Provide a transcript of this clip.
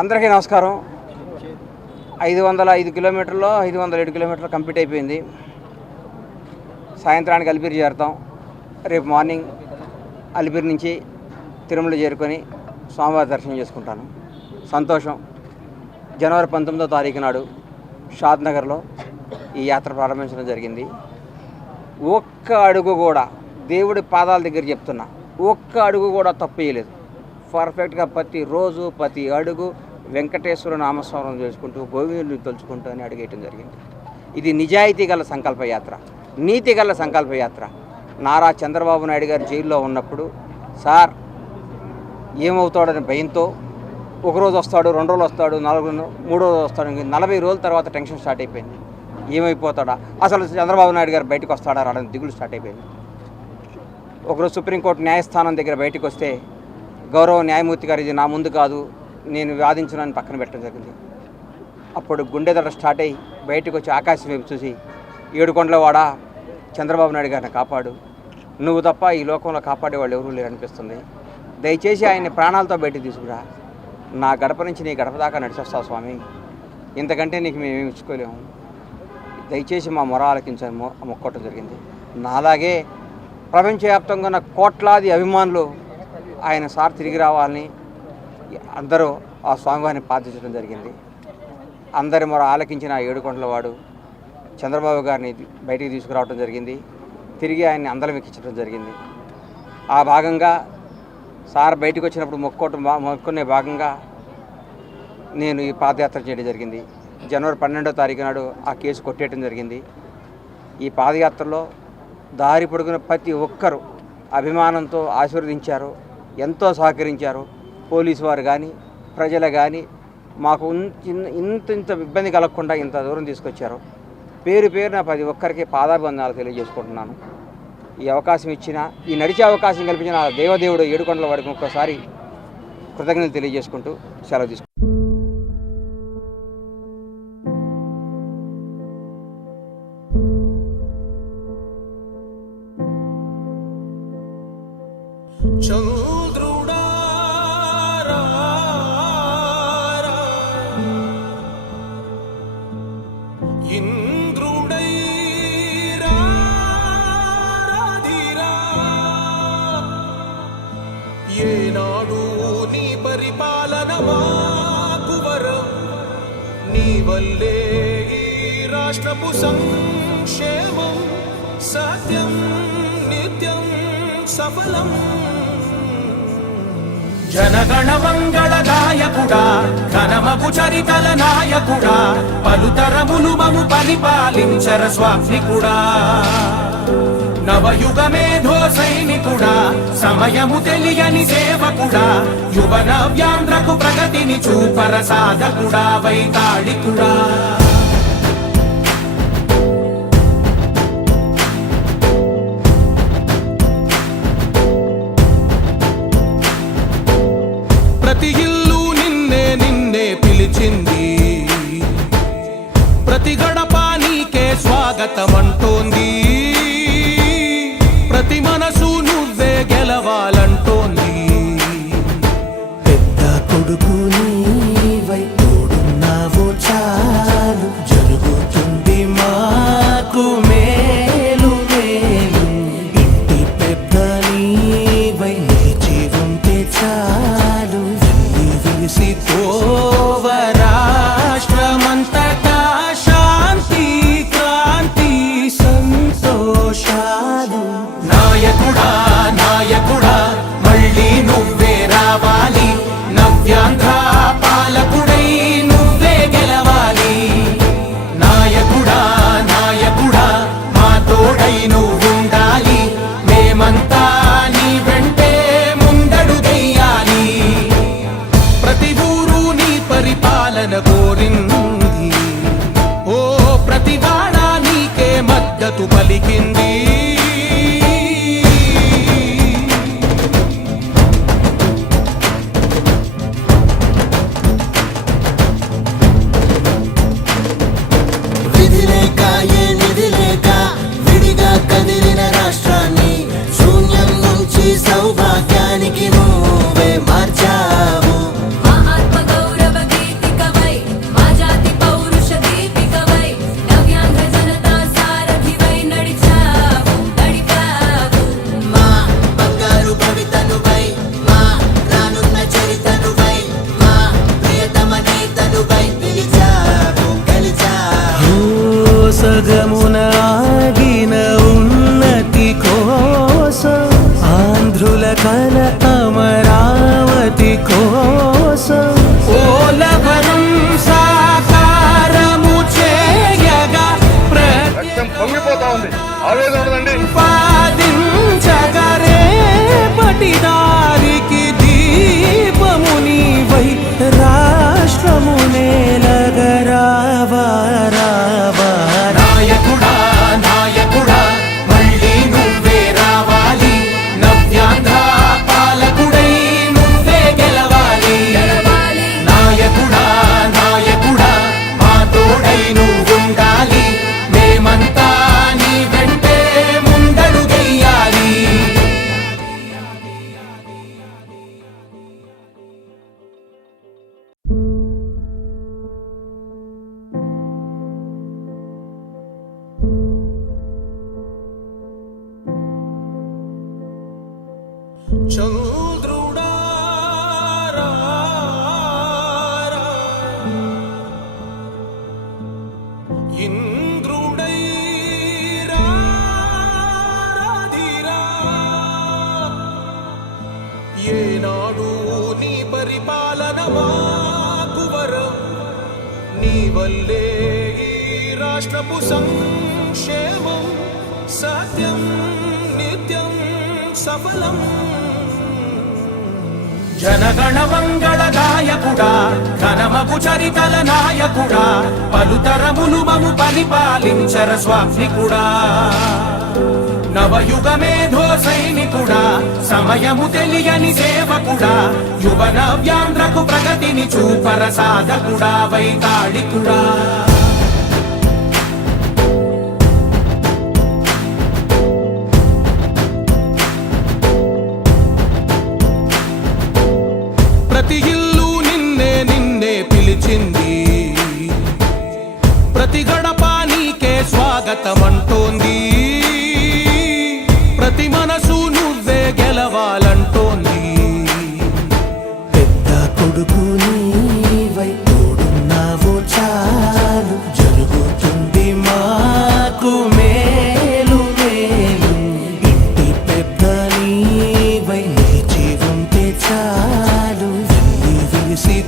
అందరికీ నమస్కారం. 505 కిలోమీటర్లో 507 కిలోమీటర్లు కంప్లీట్ అయిపోయింది. సాయంత్రానికి అలిపిరి చేరుతాం. రేపు మార్నింగ్ అలిపిరి నుంచి తిరుమల చేరుకొని స్వామివారి దర్శనం చేసుకుంటాను. సంతోషం. జనవరి 19వ తారీఖు నాడు షాద్ నగర్లో ఈ యాత్ర ప్రారంభించడం జరిగింది. ఒక్క అడుగు కూడా దేవుడి పాదాల దగ్గర చెప్తున్నా, ఒక్క అడుగు కూడా తప్పు చేయలేదు. పర్ఫెక్ట్గా ప్రతిరోజు ప్రతి అడుగు వెంకటేశ్వర నామస్మరణ చేసుకుంటూ గోవిందుని తలుచుకుంటూ అని అడిగేయటం జరిగింది. ఇది నిజాయితీ గల సంకల్పయాత్ర, నీతి గల సంకల్పయాత్ర. నారా చంద్రబాబు నాయుడు గారు జైల్లో ఉన్నప్పుడు సార్ ఏమవుతాడని భయంతో ఒకరోజు వస్తాడు, 2 రోజులు వస్తాడు, 4 3 రోజులు వస్తాడు, 40 రోజుల తర్వాత టెన్షన్ స్టార్ట్ అయిపోయింది. ఏమైపోతాడా, అసలు చంద్రబాబు నాయుడు గారు బయటకు వస్తాడా రావడానికి దిగులు స్టార్ట్ అయిపోయింది. ఒకరోజు సుప్రీంకోర్టు న్యాయస్థానం దగ్గర బయటకు వస్తే గౌరవ న్యాయమూర్తి గారు ఇది నా ముందు కాదు, నేను వాదించడానికి పక్కన పెట్టడం జరిగింది. అప్పుడు గుండెదడ స్టార్ట్ అయ్యి బయటకు వచ్చి ఆకాశం వైపు చూసి, ఏడుకొండలవాడా చంద్రబాబు నాయుడు గారిని కాపాడు, నువ్వు తప్ప ఈ లోకంలో కాపాడేవాళ్ళు ఎవరూ లేరు అనిపిస్తుంది, దయచేసి ఆయన్ని ప్రాణాలతో బయటకు తీసుకురా, నా గడప నుంచి నీ గడప దాకా నడిచొస్తావు స్వామి, ఇంతకంటే నీకు మేమేమి ఇచ్చుకోలేము, దయచేసి మా మొర ఆలకించని మొక్కోవటం జరిగింది. నాలాగే ప్రపంచవ్యాప్తంగా ఉన్న కోట్లాది అభిమానులు ఆయన సార్ తిరిగి రావాలని అందరూ ఆ స్వామివారిని ప్రార్థించడం జరిగింది. అందరి మొర ఆలకించిన ఆ ఏడుకొండలవాడు చంద్రబాబు గారిని బయటికి తీసుకురావడం జరిగింది. తిరిగి ఆయన్ని అందలం ఎక్కించడం జరిగింది. ఆ భాగంగా సార్ బయటకు వచ్చినప్పుడు మొక్కుకునే భాగంగా నేను ఈ పాదయాత్ర చేయడం జరిగింది. జనవరి 12వ తారీఖు నాడు ఆ కేసు కొట్టేయడం జరిగింది. ఈ పాదయాత్రలో దారి పొడుగున ప్రతి ఒక్కరూ అభిమానంతో ఆశీర్వదించారు, ఎంతో సహకరించారు. పోలీసు వారు కానీ ప్రజలు కానీ మాకు ఇంత ఇబ్బంది కలగకుండా ఇంత దూరం తీసుకొచ్చారు. పేరున ప్రతి ఒక్కరికి పాదాభివందనాలు తెలియజేసుకుంటున్నాను. ఈ అవకాశం ఇచ్చిన, ఈ నడిచే అవకాశం కల్పించిన దేవదేవుడు ఏడుకొండల వారికి ఒక్కసారి కృతజ్ఞతలు తెలియజేసుకుంటూ సెలవు తీసుకుంటాను. ఏనాడు నీ పరిపాలన మాకు వరం, నీ వల్లే ఈ రాష్ట్రపు సంక్షేమం సత్యం నిత్యం సఫలం. జనగణ మంగళ గాయకుడా, ఘనమగు చరితల నాయకుడా, పలుతరములు మము పరిపాలించర స్వామికుడా, నవయుగ మేధో సైనికుడా, సమయము తెలియని సేవకుడా, యువ నవ్యాంధ్రకు ప్రగతిని చూపర సాధకుడా, వైతాళికుడా. ప్రతి ఇల్లు నిన్నే పిలిచింది, ప్రతి గడప నీకే స్వాగతమంటోంది, ప్రతి మనసు నువ్వే గెలవాలంటోంది. పెద్ద కొడుకు నీవై తోడున్నావు చాలు, జరుగుతుంది మాకు మేలు మేలు. ఇంటి పెద్ద నీవై నిలిచి ఉంటే చాలు, విలిసి పోవ రాష్ట్రమంతటా శాంతి క్రాంతి సంతోషాలు. నాయకుడా నాయకుడా మళ్ళీ నువ్వే రావాలి, నవ్యాంధ్ర పాలకుడై నువ్వే గెలవాలి. నాయకుడా నాయకుడా మా తోడై నువ్వుండాలి, మేమంతా నీ వెంటే ముందడుగెయ్యాలి. ప్రతి ఊరు నీ కల అమరావతి కోసం ఓలవరం సాకారము చేయగా పొంగిపోతా ఉంది ఆవేదన ఉందండి పాదించగరే పటిదారికి దీపము నీవై రాష్ట్రము నేలగరావా రావా నాయకుడా నాయకుడా మళ్ళీ నువ్వే రావాలి నవ్యాంధ్ర పాలకుడై నువ్వే గెలవాలి నాయకుడా నాయకుడా మా తోడై నువ్వుండాలి మేమంతా నీ వెంటే ముందడుగెయ్యాలి చంద్రుడా ఇంద్రుడై రాధిరా ఏనాడు నీ పరిపాలన మాకు వరం నీ వల్లే ఈ రాష్ట్రపు సంక్షేమం సత్యం నిత్యం సఫలం జనగణ మంగళ గాయకుడా ఘనమగు చరితల నాయకుడా పలుతరములు మము పరిపాలించర స్వామికుడా నవయుగ మేధో సైనికుడా సమయము తెలియని సేవకుడా యువ నవ్యాంధ్రకు ప్రగతిని చూపర సాధకుడా వైతాళికుడా ప్రతి ఇల్లు నిన్నే నిన్నే పిలిచింది ప్రతి గడప నీకే స్వాగతమంటోంది ప్రతి మనసు నువ్వే గెలవాలంటోంది పెద్ద కొడుకు నీవై తోడున్నావు చాలు జరుగుతుంది మాకు మేలు మేలు ఇంటి పెద్ద నీవై నిలిచి ఉంటే చాలు వెలిసి